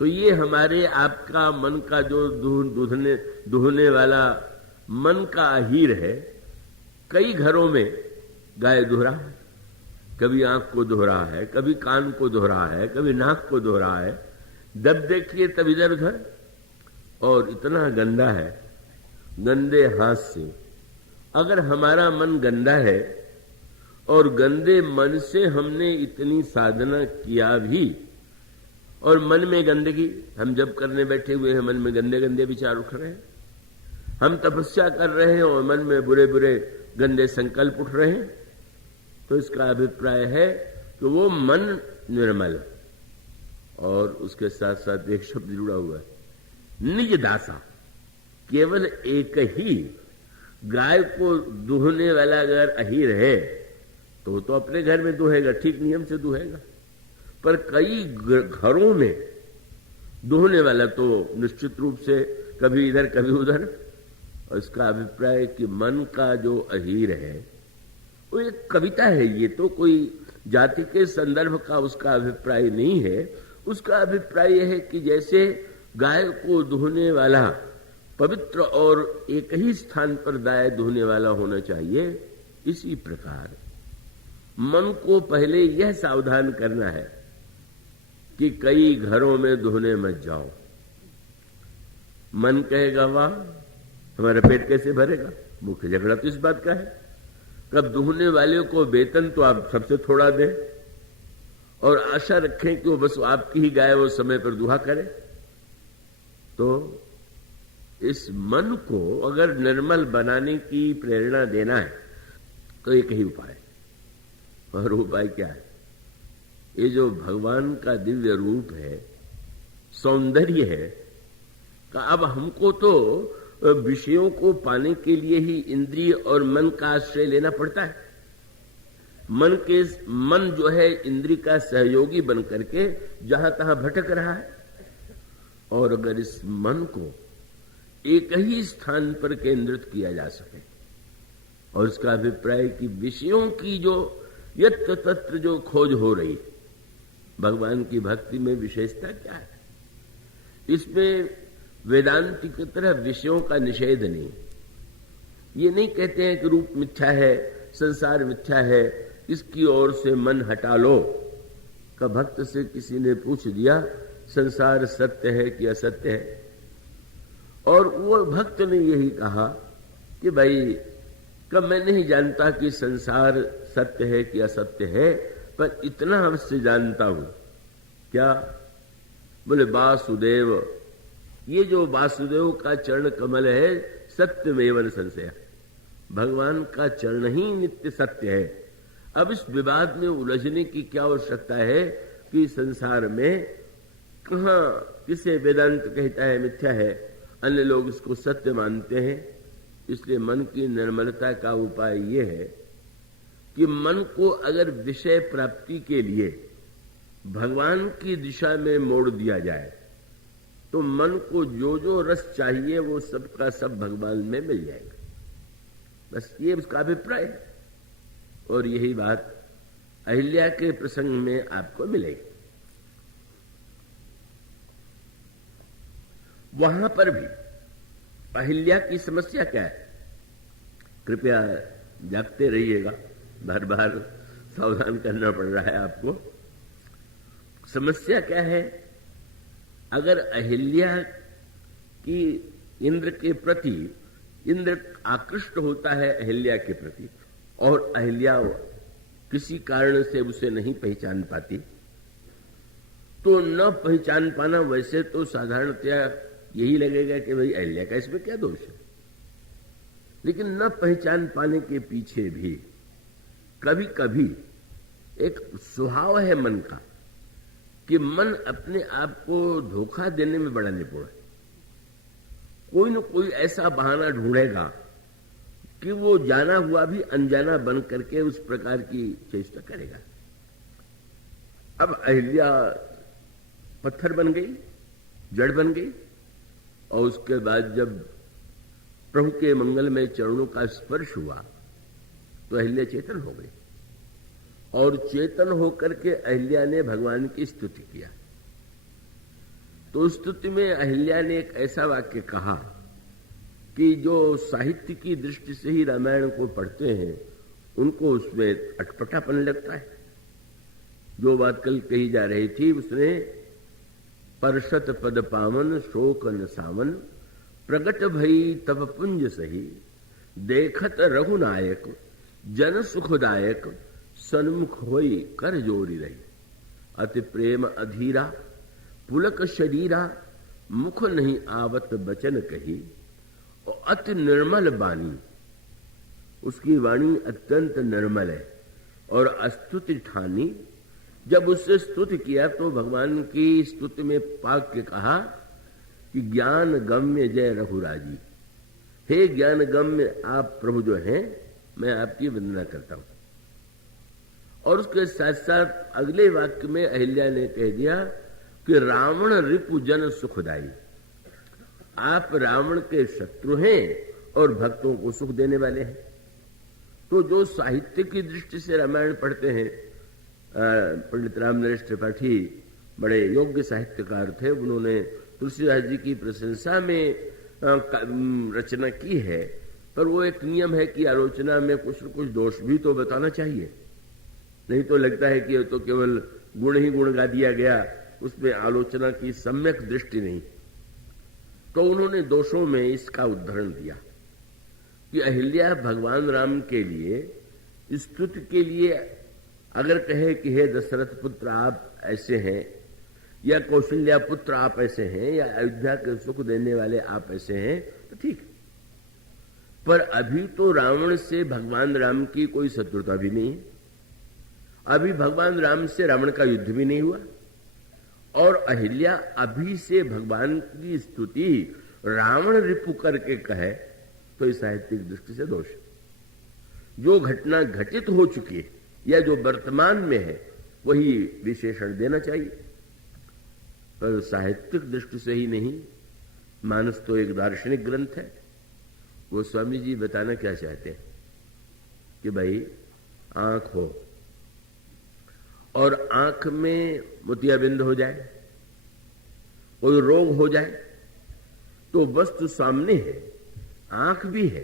तो ये हमारे आपका मन का जो दुहने वाला मन का अहीर है। कई घरों में गाय दुह रहा है, कभी आंख को दुह रहा है, कभी कान को दुह रहा है, कभी नाक को दुह रहा है, जब देखिए तब इधर उधर, और इतना गंदा है। गंदे हाथ से अगर हमारा मन गंदा है और गंदे मन से हमने इतनी साधना किया भी, और मन में गंदगी, हम जब करने बैठे हुए हैं मन में गंदे गंदे विचार उठ रहे हैं, हम तपस्या कर रहे हैं और मन में बुरे बुरे गंदे संकल्प उठ रहे हैं, तो इसका अभिप्राय है कि वो मन निर्मल। और उसके साथ साथ एक शब्द जुड़ा हुआ है, निज दासा। केवल एक ही गाय को दूहने वाला अगर अहीर है तो अपने घर में दूहेगा, ठीक नियम से दूहेगा। पर कई घरों में दूहने वाला तो निश्चित रूप से कभी इधर कभी उधर। और इसका अभिप्राय कि मन का जो अहीर है वो एक कविता है, ये तो कोई जाति के संदर्भ का उसका अभिप्राय नहीं है। उसका अभिप्राय यह है कि जैसे गाय को दूहने वाला पवित्र और एक ही स्थान पर गाय दूहने वाला होना चाहिए, इसी प्रकार मन को पहले यह सावधान करना है कि कई घरों में दूहने मत जाओ। मन कहेगा वाह हमारा पेट कैसे भरेगा, मुख्य झगड़ा तो इस बात का है। कब दूहने वाले को वेतन तो आप सबसे थोड़ा दें और आशा रखें कि वो बस आपकी ही गाय वो समय पर दुहा करे। तो इस मन को अगर निर्मल बनाने की प्रेरणा देना है तो एक ही उपाय है। और उपाय क्या है? ये जो भगवान का दिव्य रूप है, सौंदर्य है, का अब हमको तो विषयों को पाने के लिए ही इंद्रिय और मन का आश्रय लेना पड़ता है। मन जो है इंद्रिय का सहयोगी बन करके जहां तहां भटक रहा है। और अगर इस मन को एक ही स्थान पर केंद्रित किया जा सके, और इसका अभिप्राय कि विषयों की जो यत्र तत्र जो खोज हो रही, भगवान की भक्ति में विशेषता क्या है? इसमें वेदांति की तरह विषयों का निषेध नहीं। ये नहीं कहते हैं कि रूप मिथ्या है, संसार मिथ्या है, इसकी ओर से मन हटा लो। का भक्त से किसी ने पूछ दिया संसार सत्य है कि असत्य है, और वो भक्त ने यही कहा कि भाई कब मैं नहीं जानता कि संसार सत्य है कि असत्य है, पर इतना अवश्य जानता हूं। क्या? बोले वासुदेव, ये जो वासुदेव का चरण कमल है सत्यमेव न संशय, भगवान का चरण ही नित्य सत्य है। अब इस विवाद में उलझने की क्या आवश्यकता है कि संसार में कहां किसे वेदांत कहता है मिथ्या है, अन्य लोग इसको सत्य मानते हैं। इसलिए मन की निर्मलता का उपाय यह है कि मन को अगर विषय प्राप्ति के लिए भगवान की दिशा में मोड़ दिया जाए तो मन को जो जो रस चाहिए वो सबका सब भगवान में मिल जाएगा। बस ये उसका अभिप्राय है। और यही बात अहिल्या के प्रसंग में आपको मिलेगी। वहां पर भी अहिल्या की समस्या क्या है? कृपया जागते रहिएगा, बार बार सावधान करना पड़ रहा है आपको। समस्या क्या है? अगर अहिल्या की इंद्र के प्रति, इंद्र आकृष्ट होता है अहिल्या के प्रति, और अहिल्या किसी कारण से उसे नहीं पहचान पाती, तो न पहचान पाना वैसे तो साधारणतया यही लगेगा कि भाई अहिल्या का इसमें क्या दोष है। लेकिन न पहचान पाने के पीछे भी कभी कभी एक स्वभाव है मन का कि मन अपने आप को धोखा देने में बड़ा निपुण है। कोई न कोई ऐसा बहाना ढूंढेगा कि वो जाना हुआ भी अनजाना बन करके उस प्रकार की चेष्टा करेगा। अब अहिल्या पत्थर बन गई, जड़ बन गई, और उसके बाद जब प्रभु के मंगलमय चरणों का स्पर्श हुआ तो अहिल्या चेतन हो गई, और चेतन होकर के अहिल्या ने भगवान की स्तुति किया। तो स्तुति में अहिल्या ने एक ऐसा वाक्य कहा कि जो साहित्य की दृष्टि से ही रामायण को पढ़ते हैं उनको उसमें अटपटापन लगता है। जो बात कल कही जा रही थी उसने परसत पद पावन शोक न सावन प्रगट भई तब पुंज सही देखत रघुनायक जन सुखदायक सन्मुख होई कर जोरी रही अति प्रेम अधीरा पुलक शरीरा मुख नहीं आवत बचन कही और अति निर्मल वाणी, उसकी वाणी अत्यंत निर्मल है और अस्तुति ठानी। जब उससे स्तुति किया तो भगवान की स्तुति में पाक के कहा कि ज्ञान गम्य जय रघुराजी, हे ज्ञान गम्य आप प्रभु जो हैं मैं आपकी वंदना करता हूं। और उसके साथ साथ अगले वाक्य में अहिल्या ने कह दिया कि रावण रिपु जन सुखदाई, आप रावण के शत्रु हैं और भक्तों को सुख देने वाले हैं। तो जो साहित्य की दृष्टि से रामायण पढ़ते हैं, पंडित रामनरेश त्रिपाठी बड़े योग्य साहित्यकार थे, उन्होंने तुलसीदास जी की प्रशंसा में रचना की है, पर वो एक नियम है कि आलोचना में कुछ न कुछ दोष भी तो बताना चाहिए, नहीं तो लगता है कि तो केवल गुण ही गुण गा दिया गया, उसमें आलोचना की सम्यक दृष्टि नहीं। तो उन्होंने दोषों में इसका उदाहरण दिया कि अहिल्या भगवान राम के लिए स्तुति के लिए अगर कहे कि हे दशरथ पुत्र आप ऐसे हैं, या कौशल्या पुत्र आप ऐसे हैं, या अयोध्या के सुख देने वाले आप ऐसे हैं, तो ठीक। पर अभी तो रावण से भगवान राम की कोई शत्रुता भी नहीं है, अभी भगवान राम से रावण का युद्ध भी नहीं हुआ, और अहिल्या अभी से भगवान की स्तुति रावण रिपु करके कहे तो इस साहित्यिक दृष्टि से दोष। जो घटना घटित हो चुकी है या जो वर्तमान में है वही विशेषण देना चाहिए, पर साहित्यिक दृष्टि से ही नहीं। मानस तो एक दार्शनिक ग्रंथ है। वो स्वामी जी बताना क्या चाहते हैं कि भाई आंख हो और आंख में मोतियाबिंद हो जाए, कोई रोग हो जाए, तो वस्तु सामने है, आंख भी है,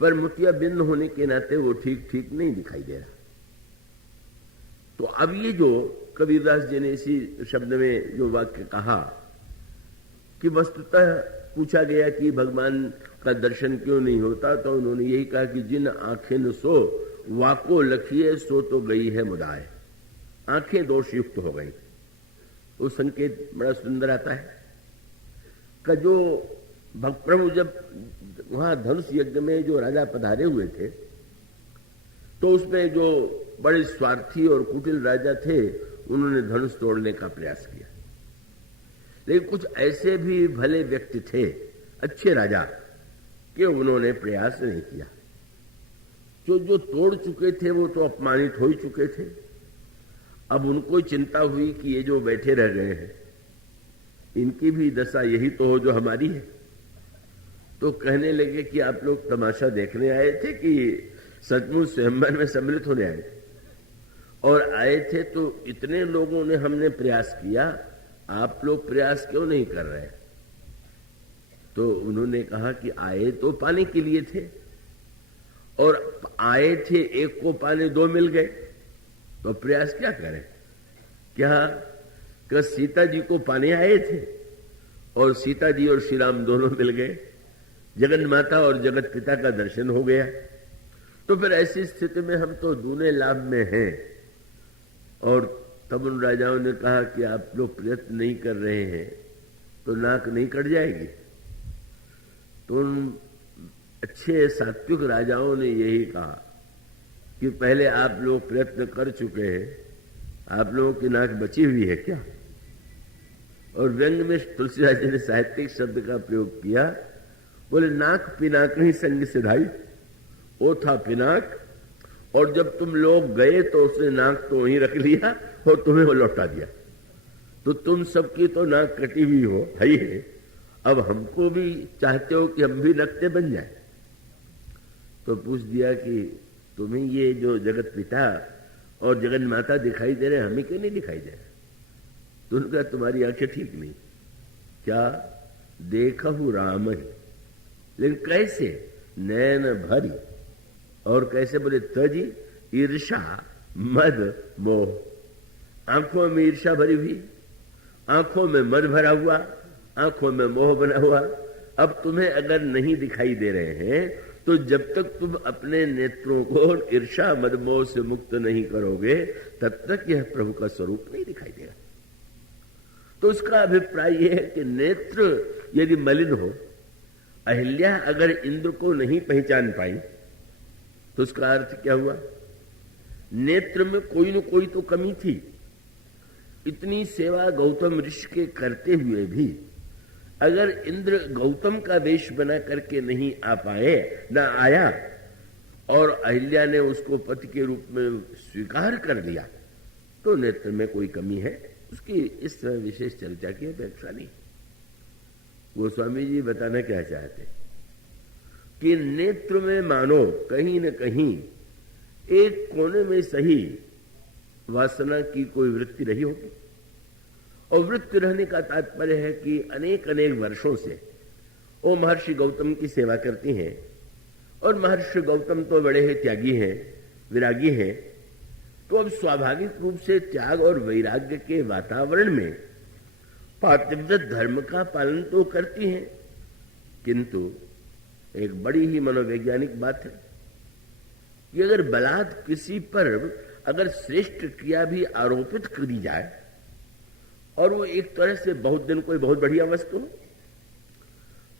पर मोतियाबिंद होने के नाते वो ठीक ठीक नहीं दिखाई दे रहा। तो अब ये जो कबीरदास जी ने इसी शब्द में जो वाक्य कहा कि वस्तुतः पूछा गया कि भगवान का दर्शन क्यों नहीं होता, तो उन्होंने यही कहा कि जिन आंखें सो वाको लखिए सो तो गई है मुदाए, आंखें दोष युक्त हो गई। वो संकेत बड़ा सुंदर आता है कि जो प्रभु जब वहां धनुष यज्ञ में जो राजा पधारे हुए थे, तो उसमें जो बड़े स्वार्थी और कुटिल राजा थे उन्होंने धनुष तोड़ने का प्रयास किया, लेकिन कुछ ऐसे भी भले व्यक्ति थे, अच्छे राजा, कि उन्होंने प्रयास नहीं किया। जो तोड़ चुके थे वो तो अपमानित हो ही चुके थे। अब उनको चिंता हुई कि ये जो बैठे रह गए हैं इनकी भी दशा यही तो हो जो हमारी है। तो कहने लगे कि आप लोग तमाशा देखने आए थे कि सचमुच स्वयंवर में सम्मिलित होने आए थे? और आए थे तो इतने लोगों ने हमने प्रयास किया, आप लोग प्रयास क्यों नहीं कर रहे? तो उन्होंने कहा कि आए तो पाने के लिए थे, और आए थे एक को पाने दो मिल गए, तो प्रयास क्या करें? क्या सीता जी को पाने आए थे और सीता जी और श्री राम दोनों मिल गए, जगन माता और जगत पिता का दर्शन हो गया। तो फिर ऐसी स्थिति में हम तो दूने लाभ में हैं। और तब उन राजाओं ने कहा कि आप लोग प्रयत्न नहीं कर रहे हैं तो नाक नहीं कट जाएगी। तो उन अच्छे सात्विक राजाओं ने यही कहा कि पहले आप लोग प्रयत्न कर चुके हैं, आप लोगों की नाक बची हुई है क्या? और व्यंग में तुलसीदास जी ने साहित्यिक शब्द का प्रयोग किया, बोले नाक पिनाक ही संग सिधाई, वो था पिनाक, और जब तुम लोग गए तो उसने नाक तो वहीं रख लिया और तुम्हें वो लौटा दिया। तो तुम सबकी तो नाक कटी हुई हो है, अब हमको भी चाहते हो कि हम भी नकते बन जाए। तो पूछ दिया कि तुम्हें ये जो जगत पिता और जगन माता दिखाई दे रहे, हमें क्यों नहीं दिखाई दे रहे? तो उनका तुम्हारी आंखें ठीक नहीं, क्या देखहु राम ही, लेकिन कैसे? नैन भरी। और कैसे बोले? तजी ईर्षा मद मोह। आंखों में ईर्षा भरी हुई, आंखों में मद भरा हुआ, आंखों में मोह बना हुआ। अब तुम्हें अगर नहीं दिखाई दे रहे हैं तो जब तक तुम अपने नेत्रों को ईर्षा मद मोह से मुक्त नहीं करोगे तब तक यह प्रभु का स्वरूप नहीं दिखाई देगा। तो उसका अभिप्राय यह है कि नेत्र यदि मलिन हो, अहिल्या अगर इंद्र को नहीं पहचान पाई तो उसका अर्थ क्या हुआ? नेत्र में कोई न कोई तो कमी थी। इतनी सेवा गौतम ऋषि के करते हुए भी अगर इंद्र गौतम का वेश बना करके नहीं आ पाए, ना आया, और अहिल्या ने उसको पति के रूप में स्वीकार कर लिया, तो नेत्र में कोई कमी है। उसकी इस तरह विशेष चर्चा की अपेक्षा नहीं। गोस्वामी जी बताना क्या चाहते कि नेत्र में मानो कहीं न कहीं एक कोने में सही वासना की कोई वृत्ति रही होगी। और वृत्ति रहने का तात्पर्य है कि अनेक अनेक वर्षों से वो महर्षि गौतम की सेवा करती हैं, और महर्षि गौतम तो बड़े ही त्यागी हैं, विरागी हैं। तो अब स्वाभाविक रूप से त्याग और वैराग्य के वातावरण में पातिव्रत धर्म का पालन तो करती हैं, किंतु एक बड़ी ही मनोवैज्ञानिक बात है कि अगर बलात् किसी पर अगर श्रेष्ठ क्रिया भी आरोपित करी जाए और वो एक तरह से बहुत दिन कोई बहुत बढ़िया वस्तु हो,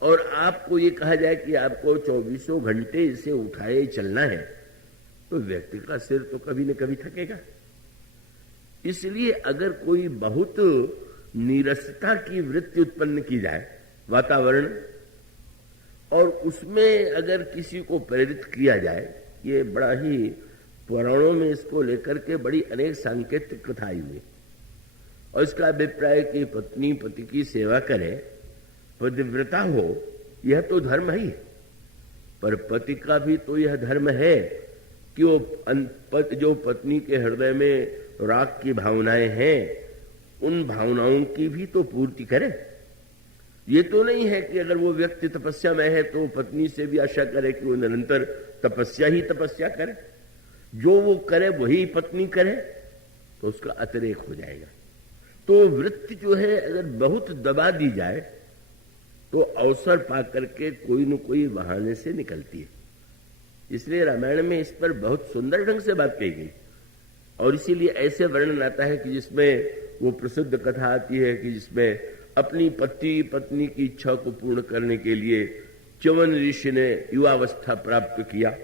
और आपको ये कहा जाए कि आपको 24 घंटे इसे उठाए चलना है, तो व्यक्ति का सिर तो कभी न कभी थकेगा। इसलिए अगर कोई बहुत नीरसता की वृत्ति उत्पन्न की जाए वातावरण, और उसमें अगर किसी को प्रेरित किया जाए, ये बड़ा ही पुराणों में इसको लेकर के बड़ी अनेक सांकेतिक कथा आई हुई। और इसका अभिप्राय कि पत्नी पति की सेवा करे, पतिव्रता हो, यह तो धर्म ही है। पर पति का भी तो यह धर्म है कि वो जो पत्नी के हृदय में राग की भावनाएं हैं, उन भावनाओं की भी तो पूर्ति करे। ये तो नहीं है कि अगर वो व्यक्ति तपस्या में है तो पत्नी से भी आशा करे कि वो निरंतर तपस्या ही तपस्या करे, जो वो करे वही पत्नी करे, तो उसका अतिरेक हो जाएगा। तो वृत्ति जो है अगर बहुत दबा दी जाए तो अवसर पा करके कोई न कोई बहाने से निकलती है। इसलिए रामायण में इस पर बहुत सुंदर ढंग से बात कही गई, और इसीलिए ऐसे वर्णन आता है कि जिसमें वो प्रसिद्ध कथा आती है कि जिसमें अपनी पत्नी की इच्छा को पूर्ण करने के लिए च्यवन ऋषि ने युवावस्था प्राप्त किया।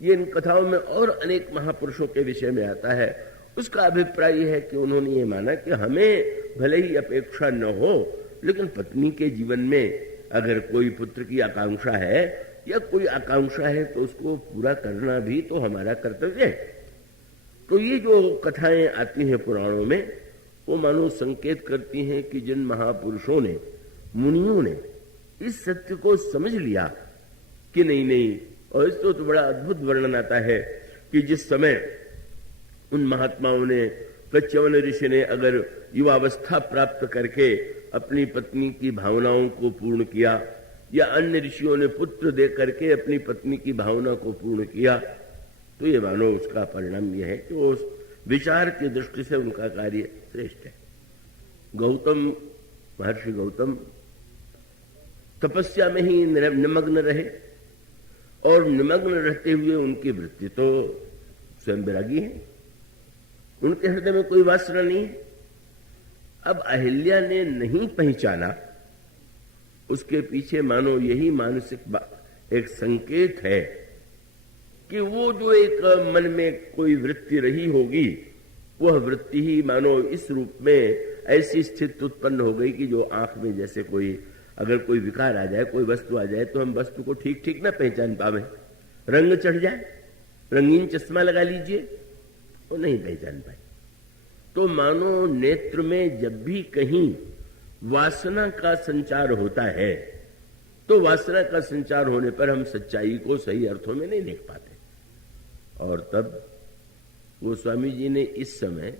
ये इन कथाओं में और अनेक महापुरुषों के विषय में आता है। उसका अभिप्राय है कि उन्होंने ये माना कि हमें भले ही अपेक्षा न हो, लेकिन पत्नी के जीवन में अगर कोई पुत्र की आकांक्षा है या कोई आकांक्षा है तो उसको पूरा करना भी तो हमारा कर्तव्य है। तो ये जो कथाएं आती हैं पुराणों में, वो मानो संकेत करती हैं कि जिन महापुरुषों ने, मुनियों ने इस सत्य को समझ लिया कि नहीं, और इसको तो बड़ा अद्भुत वर्णन आता है कि जिस समय उन महात्माओं ने, च्यवन ऋषि ने अगर युवावस्था प्राप्त करके अपनी पत्नी की भावनाओं को पूर्ण किया, या अन्य ऋषियों ने पुत्र दे करके अपनी पत्नी की भावना को पूर्ण किया, तो ये मानो उसका परिणाम यह है कि वो विचार की दृष्टि से उनका कार्य श्रेष्ठ है। गौतम, महर्षि गौतम तपस्या में ही निमग्न रहे, और निमग्न रहते हुए उनकी वृत्ति तो स्वयं विरागी है, उनके हृदय में कोई वासना नहीं है। अब अहिल्या ने नहीं पहचाना, उसके पीछे मानो यही मानसिक एक संकेत है कि वो जो एक मन में कोई वृत्ति रही होगी, वह वृत्ति ही मानो इस रूप में ऐसी स्थिति उत्पन्न हो गई कि जो आंख में जैसे कोई अगर कोई विकार आ जाए, कोई वस्तु आ जाए, तो हम वस्तु को ठीक ठीक ना पहचान पावे। रंग चढ़ जाए, रंगीन चश्मा लगा लीजिए, वो नहीं पहचान पाए। तो मानो नेत्र में जब भी कहीं वासना का संचार होता है, तो वासना का संचार होने पर हम सच्चाई को सही अर्थों में नहीं देख पाते। और तब गोस्वामी जी ने इस समय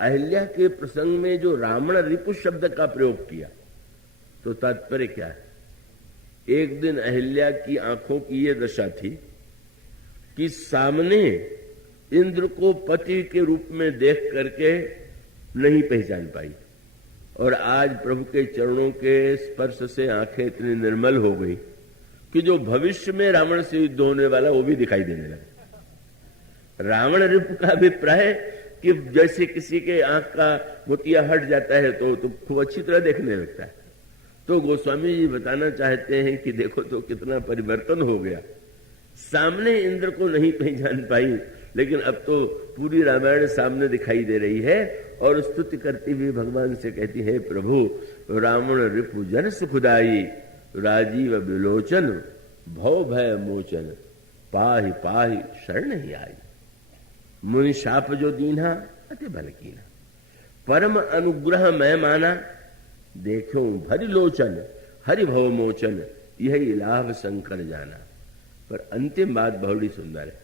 अहिल्या के प्रसंग में जो रावण रिपु शब्द का प्रयोग किया, तो तात्पर्य क्या है? एक दिन अहिल्या की आंखों की ये दशा थी कि सामने इंद्र को पति के रूप में देख करके नहीं पहचान पाई, और आज प्रभु के चरणों के स्पर्श से आंखें इतनी निर्मल हो गई कि जो भविष्य में रावण से युद्ध होने वाला वो भी दिखाई देने लगा। रावण रिपु का अभिप्राय कि जैसे किसी के आंख का मोतिया हट जाता है तो खूब अच्छी तरह देखने लगता है। तो गोस्वामी जी बताना चाहते हैं कि देखो तो कितना परिवर्तन हो गया। सामने इंद्र को नहीं पहचान पाई, लेकिन अब तो पूरी रामायण सामने दिखाई दे रही है, और स्तुति करती हुई भगवान से कहती है, प्रभु रावण रिपु जन सुखदाई, राजीव विलोचन भव भय मोचन, पाहि पाहि शरण ही आई। मुनि शाप जो दीन्हा अति बल कीना, परम अनुग्रह मैं माना, देखो भरि लोचन हरि भव मोचन, यही लाभ शंकर जाना। पर अंतिम बात बड़ी सुंदर है।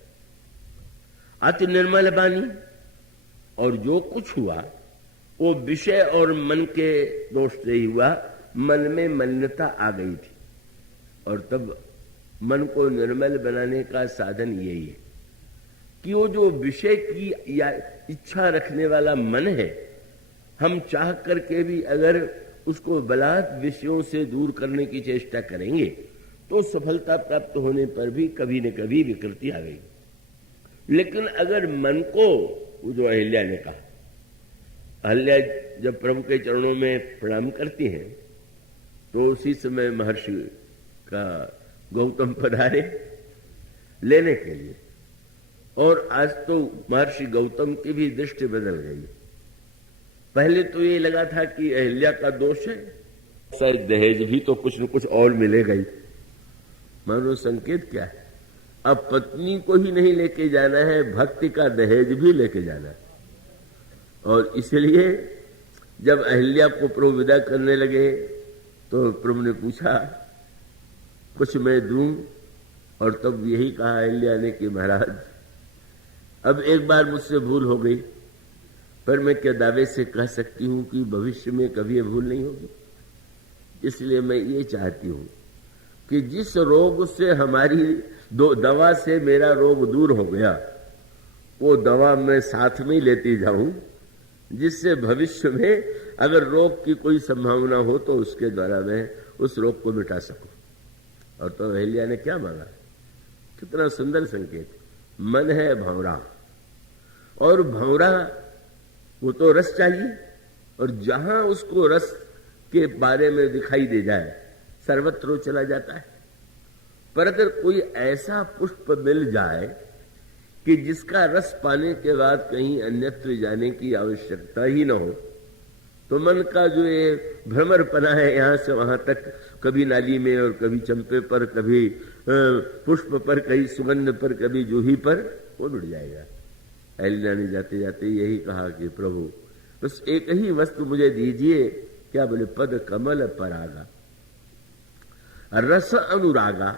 अति निर्मल बानी, और जो कुछ हुआ वो विषय और मन के दोष से ही हुआ। मन में मलिनता आ गई थी, और तब मन को निर्मल बनाने का साधन यही है कि वो जो विषय की या इच्छा रखने वाला मन है, हम चाह करके भी अगर उसको बलात् विषयों से दूर करने की चेष्टा करेंगे तो सफलता प्राप्त होने पर भी कभी न कभी विकृति आ गई। लेकिन अगर मन को, वो जो अहिल्या ने कहा, अहिल्या जब प्रभु के चरणों में प्रणाम करती हैं तो उसी समय महर्षि का गौतम पधारे लेने के लिए, और आज तो महर्षि गौतम की भी दृष्टि बदल गई। पहले तो ये लगा था कि अहिल्या का दोष है, शायद दहेज भी तो कुछ न कुछ और मिलेगा ही। मानो संकेत क्या है, अब पत्नी को ही नहीं लेके जाना है, भक्ति का दहेज भी लेके जाना है। और इसलिए जब अहिल्या को प्रभु विदा करने लगे तो प्रभु ने पूछा, कुछ मैं दूं? और तब यही कहा अहिल्या ने कि महाराज, अब एक बार मुझसे भूल हो गई, पर मैं क्या दावे से कह सकती हूं कि भविष्य में कभी ये भूल नहीं होगी। इसलिए मैं ये चाहती हूं कि जिस रोग से हमारी दवा से मेरा रोग दूर हो गया, वो दवा मैं साथ में ही लेती जाऊं, जिससे भविष्य में अगर रोग की कोई संभावना हो तो उसके द्वारा मैं उस रोग को मिटा सकूं। और तो अहिल्या ने क्या मांगा? कितना सुंदर संकेत। मन है भंवरा, और भंवरा वो तो रस चाहिए, और जहां उसको रस के बारे में दिखाई दे जाए सर्वत्र चला जाता है। पर अगर कोई ऐसा पुष्प मिल जाए कि जिसका रस पाने के बाद कहीं अन्यत्र जाने की आवश्यकता ही न हो, तो मन का जो ये भ्रमरपना है यहां से वहां तक, कभी नाली में और कभी चंपे पर, कभी पुष्प पर, कहीं सुगंध पर, कभी जूही पर, वो मिट जाएगा। अहिल्या ने जाते जाते यही कहा कि प्रभु बस एक ही वस्तु मुझे दीजिए। क्या बोले? पद कमल परागा रस अनुरागा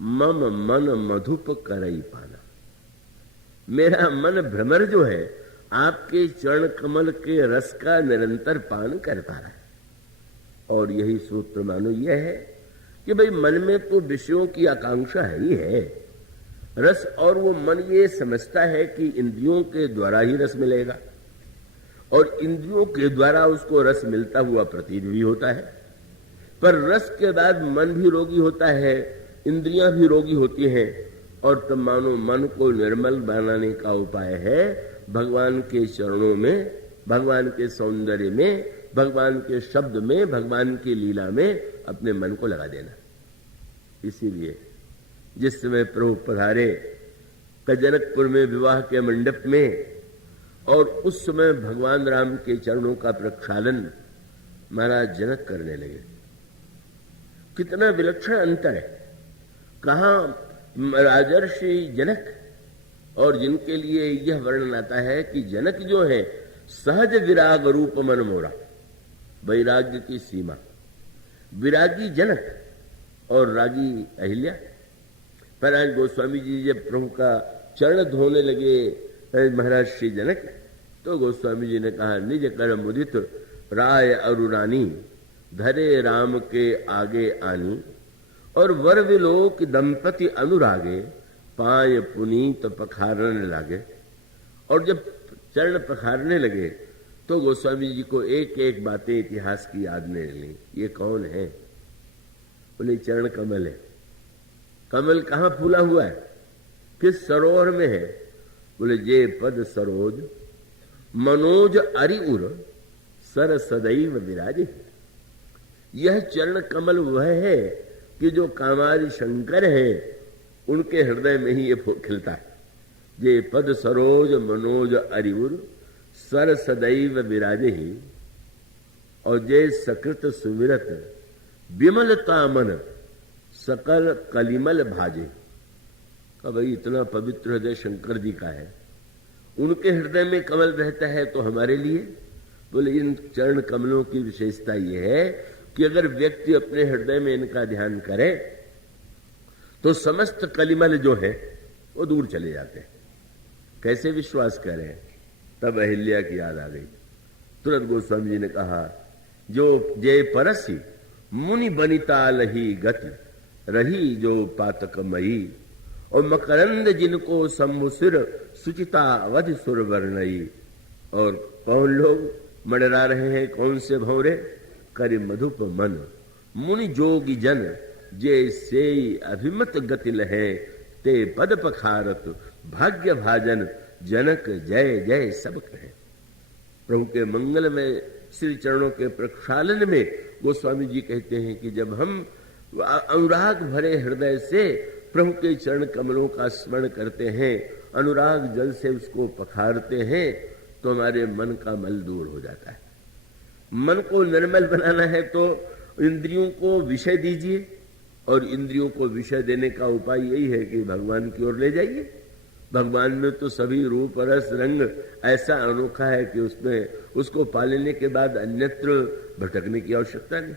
मम मन मधुप करई पाना। मेरा मन भ्रमर जो है आपके चरण कमल के रस का निरंतर पान करता है। और यही सूत्र मानो यह है कि भाई मन में तो विषयों की आकांक्षा है ही है रस, और वो मन ये समझता है कि इंद्रियों के द्वारा ही रस मिलेगा, और इंद्रियों के द्वारा उसको रस मिलता हुआ प्रतीत भी होता है। पर रस के बाद मन भी रोगी होता है, इंद्रियां भी रोगी होती हैं, और तब मानो मन को निर्मल बनाने का उपाय है भगवान के चरणों में, भगवान के सौंदर्य में, भगवान के शब्द में, भगवान की लीला में अपने मन को लगा देना। इसीलिए जिस समय प्रभु पधारे जनकपुर में विवाह के मंडप में, और उस समय भगवान राम के चरणों का प्रक्षालन महाराज जनक करने लगे। कितना विलक्षण अंतर है। कहाँ राजर्षि जनक, और जिनके लिए यह वर्णन आता है कि जनक जो है सहज विराग रूप मन मोरा, वैराग्य की सीमा, विरागी जनक और रागी अहिल्या। पर आज गोस्वामी जी जब प्रभु का चरण धोने लगे महाराज श्री जनक, तो गोस्वामी जी ने कहा, निज कर मुदित राय अरुरानी धरे राम के आगे आनी, और वर विलोक दंपति अनुरागे, पाय पुनीत पखारने लागे। और जब चरण पखारने लगे तो गोस्वामी जी को एक एक बातें इतिहास की याद नहीं ली। ये कौन है? बोले चरण कमल है। कमल कहाँ फूला हुआ है? किस सरोवर में है? बोले जे पद सरोज मनोज अरिउर सर सदैव विराजे। यह चरण कमल वह है कि जो कामादि शंकर है उनके हृदय में ही ये खिलता है। जे पद सरोज मनोज अरिउर सर सदैव विराजे ही, और जे सकृत सुविरत विमलता मन सकल कलिमल भाजे। अब भाई इतना पवित्र हृदय शंकर जी का है, उनके हृदय में कमल रहता है तो हमारे लिए। बोले इन चरण कमलों की विशेषता यह है कि अगर व्यक्ति अपने हृदय में इनका ध्यान करे तो समस्त कलिमल जो है वो दूर चले जाते हैं। कैसे विश्वास करें? तब अहिल्या की याद आ गई। तुरंत गोस्वामी जी ने कहा, जो जय परसी मुनि बनिता लही गति, रही जो पातकमयी, और मकरंद जिनको सम्मुसिर सुचिता अवधि सुर वर्णई। और कौन लोग मंडरा रहे हैं? कौन से भौरे? करि मधुप मन मुनि जोगी जन, जे से अभिमत गति लहे, ते पद पखारत भाग्य भाजन, जनक जय जय सब कहे। प्रभु के मंगल में श्री चरणों के प्रक्षालन में गोस्वामी जी कहते हैं कि जब हम अनुराग भरे हृदय से प्रभु के चरण कमलों का स्मरण करते हैं, अनुराग जल से उसको पखारते हैं, तो हमारे मन का मल दूर हो जाता है। मन को निर्मल बनाना है तो इंद्रियों को विषय दीजिए, और इंद्रियों को विषय देने का उपाय यही है कि भगवान की ओर ले जाइए। भगवान में तो सभी रूप रस रंग ऐसा अनोखा है कि उसमें उसको पा लेने के बाद अन्यत्र भटकने की आवश्यकता नहीं।